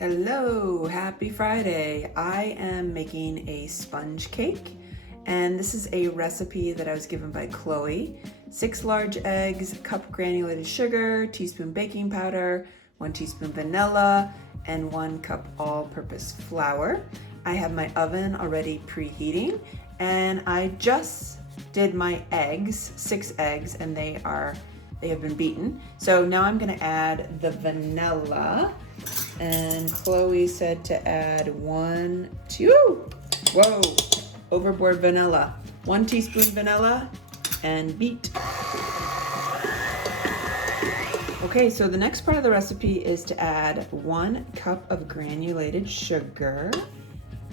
Hello, happy Friday. I am making a sponge cake, and this is a recipe that I was given by Chloe. 6 large eggs, cup granulated sugar, teaspoon baking powder, 1 teaspoon vanilla, and 1 cup all-purpose flour. I have my oven already preheating, and I just did my eggs, 6 eggs, and they have been beaten. So now I'm gonna add the vanilla. And Chloe said to add 1, 2, whoa, overboard vanilla. 1 teaspoon vanilla and beat. Okay, so the next part of the recipe is to add 1 cup of granulated sugar.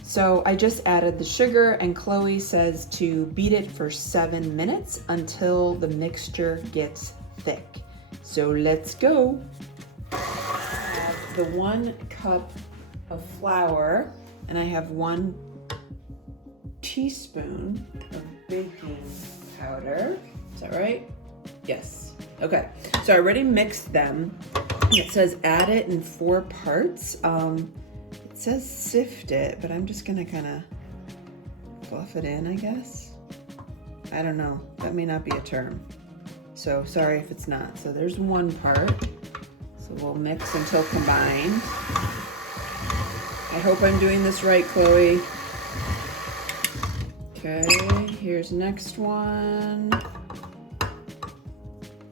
So I just added the sugar, and Chloe says to beat it for 7 minutes until the mixture gets thick. So let's go. The 1 cup of flour, and I have 1 teaspoon of baking powder. Is that right? Yes. Okay. So I already mixed them. It says add it in 4 parts. It says sift it, but I'm just gonna kind of fluff it in, I guess. I don't know. That may not be a term. So sorry if it's not. So there's 1 part. So we'll mix until combined. I hope I'm doing this right, Chloe. Okay, here's next one.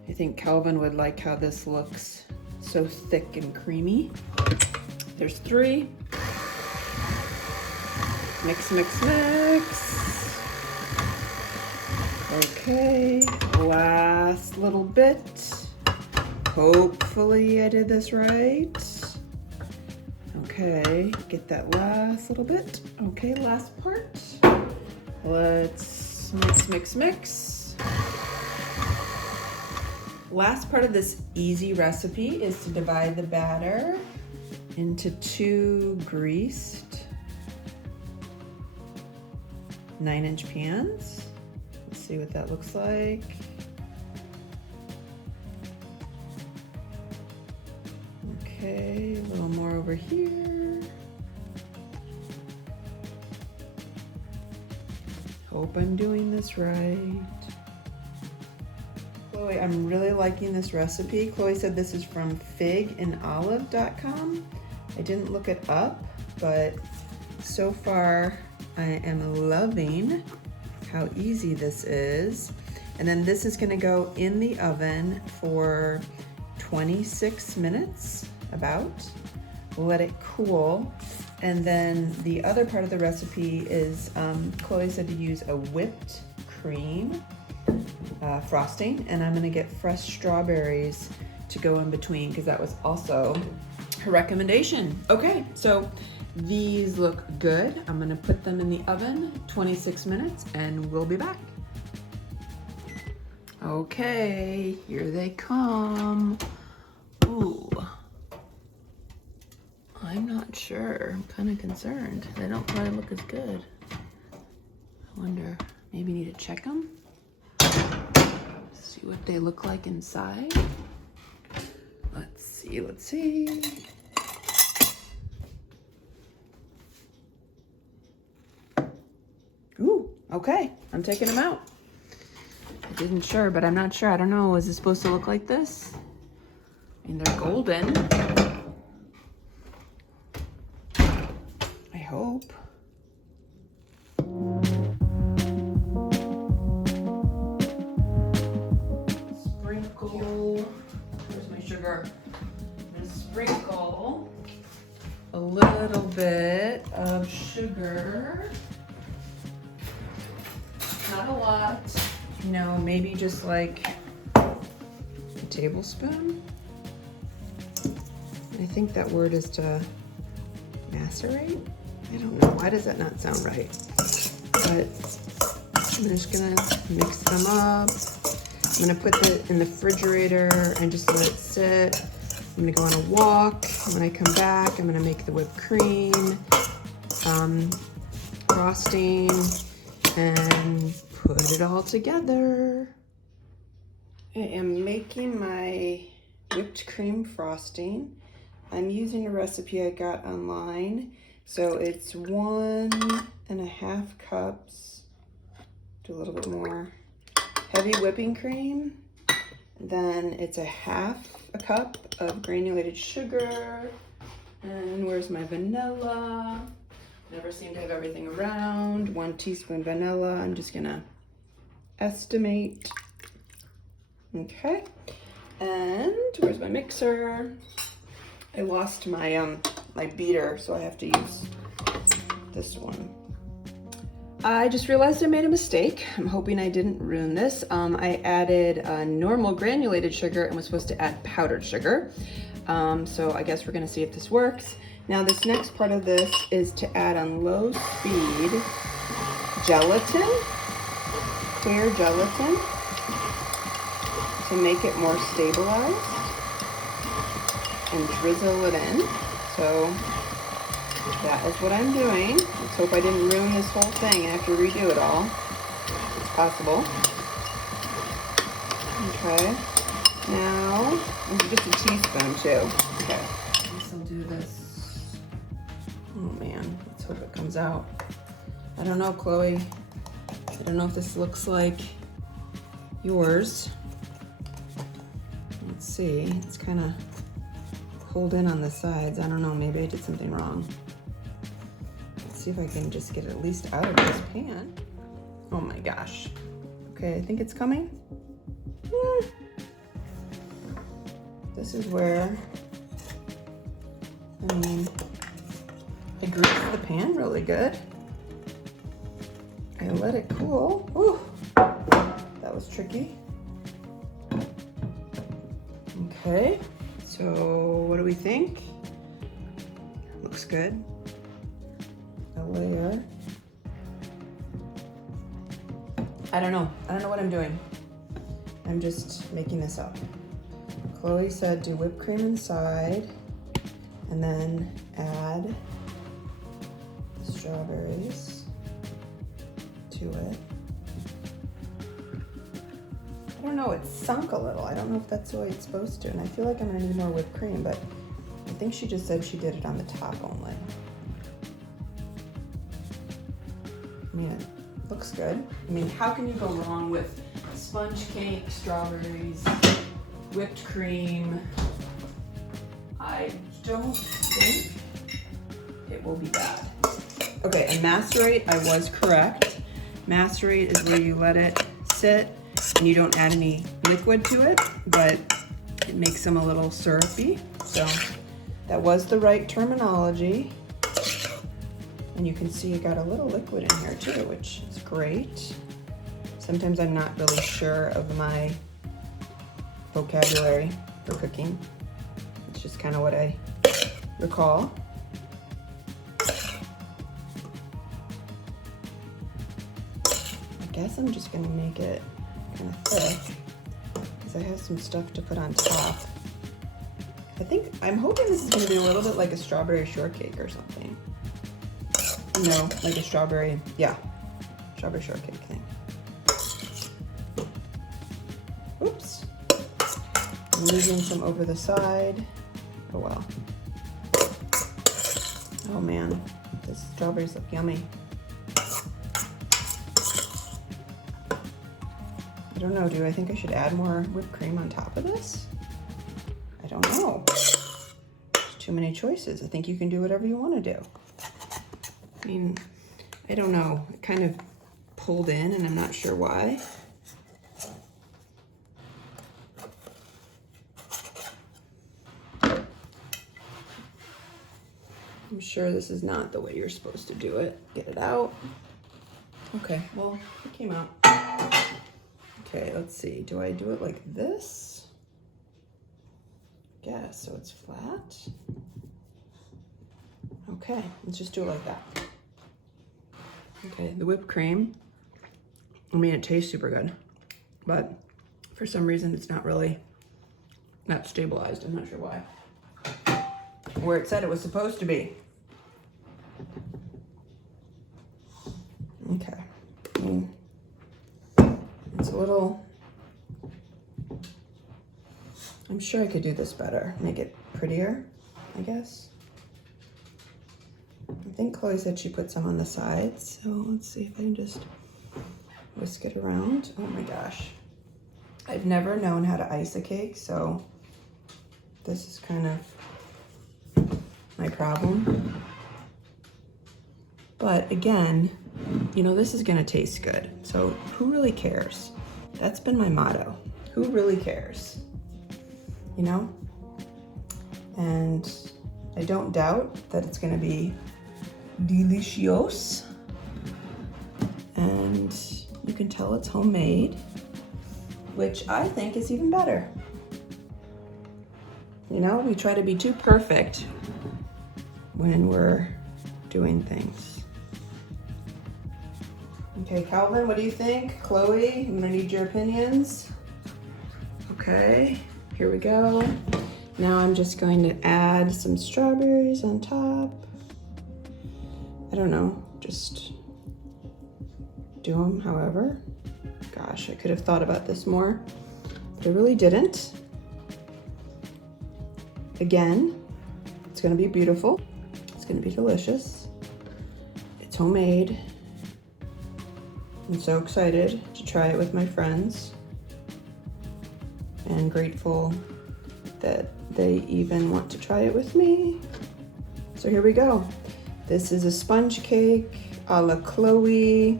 I think Calvin would like how this looks, so thick and creamy. There's 3. Mix, mix, mix. Okay, last little bit. Hopefully I did this right. Okay, get that last little bit. Okay, last part. Let's mix, mix, mix. Last part of this easy recipe is to divide the batter into 2 greased 9-inch pans. Let's see what that looks like. Okay, a little more over here. Hope I'm doing this right. Chloe, I'm really liking this recipe. Chloe said this is from figandolive.com. I didn't look it up, but so far I am loving how easy this is. And then this is gonna go in the oven for 26 minutes. About. Let it cool. And then the other part of the recipe is Chloe said to use a whipped cream frosting, and I'm gonna get fresh strawberries to go in between because that was also her recommendation. Okay, so these look good. I'm gonna put them in the oven 26 minutes and we'll be back. Okay, here they come. Ooh. I'm not sure. I'm kind of concerned. They don't quite look as good. I wonder, maybe need to check them? See what they look like inside. Let's see, let's see. Ooh, okay, I'm taking them out. I didn't sure, but I'm not sure. I don't know, is it supposed to look like this? I mean, they're golden. I hope. Sprinkle, where's my sugar? I'm gonna sprinkle a little bit of sugar. Not a lot. You know, maybe just like a tablespoon. I think that word is to macerate. I don't know, why does that not sound right? But I'm just gonna mix them up. I'm gonna put it in the refrigerator and just let it sit. I'm gonna go on a walk. When I come back, I'm gonna make the whipped cream, frosting, and put it all together. I am making my whipped cream frosting. I'm using a recipe I got online. So it's 1.5 cups, do a little bit more, heavy whipping cream. Then it's 1/2 cup of granulated sugar. And where's my vanilla? Never seem to have everything around. 1 teaspoon vanilla. I'm just gonna estimate. Okay. And where's my mixer? I lost my my beater, so I have to use this one. I just realized I made a mistake. I'm hoping I didn't ruin this. I added normal granulated sugar and was supposed to add powdered sugar. So I guess we're gonna see if this works. Now this next part of this is to add on low speed gelatin, clear gelatin, to make it more stabilized, and drizzle it in. So that is what I'm doing. Let's hope I didn't ruin this whole thing and have to redo it all. It's possible. Okay. Now, just a teaspoon too. Okay. I guess I'll do this. Oh man, let's hope it comes out. I don't know, Chloe. I don't know if this looks like yours. Let's see. It's kind of pulled in on the sides. I don't know, maybe I did something wrong. Let's see if I can just get it at least out of this pan. Oh my gosh. Okay, I think it's coming. This is where, I mean, I greased the pan really good. I let it cool. Ooh, that was tricky. Okay, so what do we think? Looks good. A layer. I don't know what I'm doing. I'm just making this up. Chloe said do whipped cream inside and then add the strawberries to it. I don't know, it sunk a little. I don't know if that's the way it's supposed to, and I feel like I'm gonna need more whipped cream, but I think she just said she did it on the top only. I mean, it looks good. I mean, how can you go wrong with sponge cake, strawberries, whipped cream? I don't think it will be bad. Okay, and macerate, I was correct. Macerate is where you let it sit and you don't add any liquid to it, but it makes them a little syrupy. So that was the right terminology. And you can see it got a little liquid in here too, which is great. Sometimes I'm not really sure of my vocabulary for cooking. It's just kind of what I recall. I guess I'm just gonna make it kind of thick because I have some stuff to put on top. I'm hoping this is gonna be a little bit like a strawberry shortcake or something. You know, like a strawberry shortcake thing. Oops. I'm leaving some over the side. Oh well. Oh man, the strawberries look yummy. I don't know, do I think I should add more whipped cream on top of this? I don't know. There's too many choices. I think you can do whatever you want to do. I mean, I don't know. It kind of pulled in and I'm not sure why. I'm sure this is not the way you're supposed to do it. Get it out. Okay, well, it came out. Okay, let's see. Do I do it like this? Guess, so it's flat. Okay, let's just do it like that. Okay, the whipped cream, I mean, it tastes super good, but for some reason it's not stabilized. I'm not sure why. Where it said it was supposed to be. Okay. It's a little, I'm sure I could do this better, make it prettier. I guess. I think Chloe said she put some on the sides, so let's see if I can just whisk it around. Oh my gosh. I've never known how to ice a cake, so this is kind of my problem. But again, you know, this is gonna taste good. So who really cares? That's been my motto. Who really cares? You know? And I don't doubt that it's gonna be delicious. And you can tell it's homemade, which I think is even better. You know, we try to be too perfect when we're doing things. Okay, Calvin, what do you think? Chloe, I'm gonna need your opinions. Okay, here we go. Now I'm just going to add some strawberries on top. I don't know, just do them however. Gosh, I could have thought about this more, but I really didn't. Again, it's gonna be beautiful. It's gonna be delicious. It's homemade. I'm so excited to try it with my friends and grateful that they even want to try it with me. So here we go. This is a sponge cake a la Chloe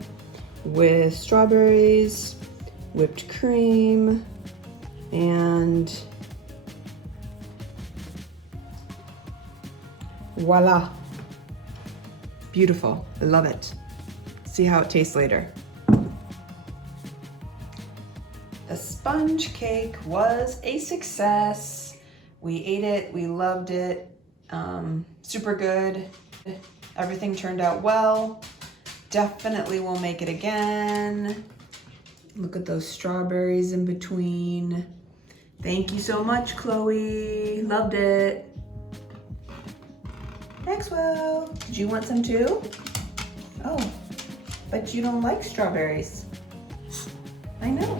with strawberries, whipped cream, and voila. Beautiful, I love it. See how it tastes later. The sponge cake was a success. We ate it, we loved it, super good. Everything turned out well. Definitely will make it again. Look at those strawberries in between. Thank you so much, Chloe. Loved it. Maxwell, did you want some too? Oh, but you don't like strawberries. I know.